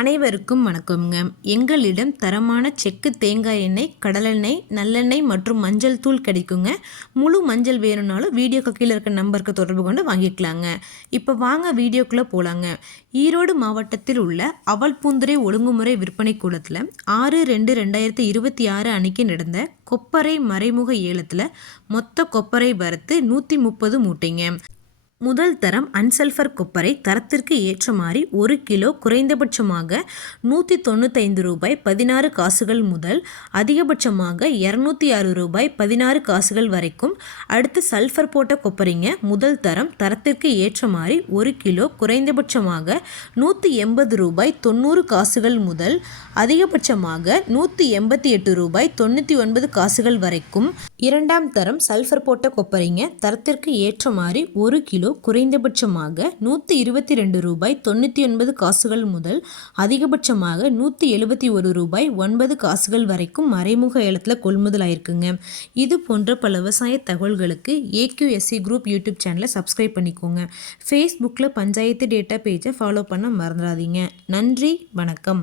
அனைவருக்கும் வணக்கம்ங்க. எங்களிடம் தரமான செக்கு தேங்காய் எண்ணெய், கடலெண்ணெய், நல்லெண்ணெய் மற்றும் மஞ்சள் தூள் கிடைக்குங்க. முழு மஞ்சள் வேணும்னாலும் வீடியோக்கு கீழே இருக்க நம்பருக்கு தொடர்பு கொண்டு வாங்கிக்கலாங்க. இப்போ வாங்க வீடியோக்குள்ளே போகலாங்க. ஈரோடு மாவட்டத்தில் உள்ள அவல்பூந்துறை ஒழுங்குமுறை விற்பனை கூடத்தில் 6/2/2026 அன்னைக்கு நடந்த கொப்பரை மறைமுக ஏலத்தில் மொத்த கொப்பரை வரத்து 130 மூட்டைங்க. முதல் தரம் அன்சல்ஃபர் கொப்பரை தரத்திற்கு ஏற்றமாறி 1 கிலோ குறைந்தபட்சமாக ரூபாய் 165 முதல் அதிகபட்சமாக ரூபாய் 206 வரைக்கும். அடுத்து சல்ஃபர் போட்ட கொப்பரைங்க. முதல் தரம் தரத்திற்கு ஏற்றமாறி 1 கிலோ குறைந்தபட்சமாக ரூபாய் 190 முதல் அதிகபட்சமாக ரூபாய் 189 வரைக்கும். இரண்டாம் தரம் சல்ஃபர் போட்ட கொப்பரைங்க. தரத்திற்கு ஏற்றமாறி 1 கிலோ குறைந்தபட்சமாக ரூபாய் 199 முதல் அதிகபட்சமாக ரூபாய் 9 வரைக்கும் மறைமுக ஏலத்தில் கொள்முதல் ஆயிருக்குங்க. இது போன்ற பல விவசாய தகவல்களுக்கு AQSC குரூப் யூடியூப் சேனலை சப்ஸ்கிரைப் பண்ணிக்கோங்க. ஃபேஸ்புக்கில் பஞ்சாயத்து டேட்டா பேஜை ஃபாலோ பண்ண மறந்துடாதீங்க. நன்றி, வணக்கம்.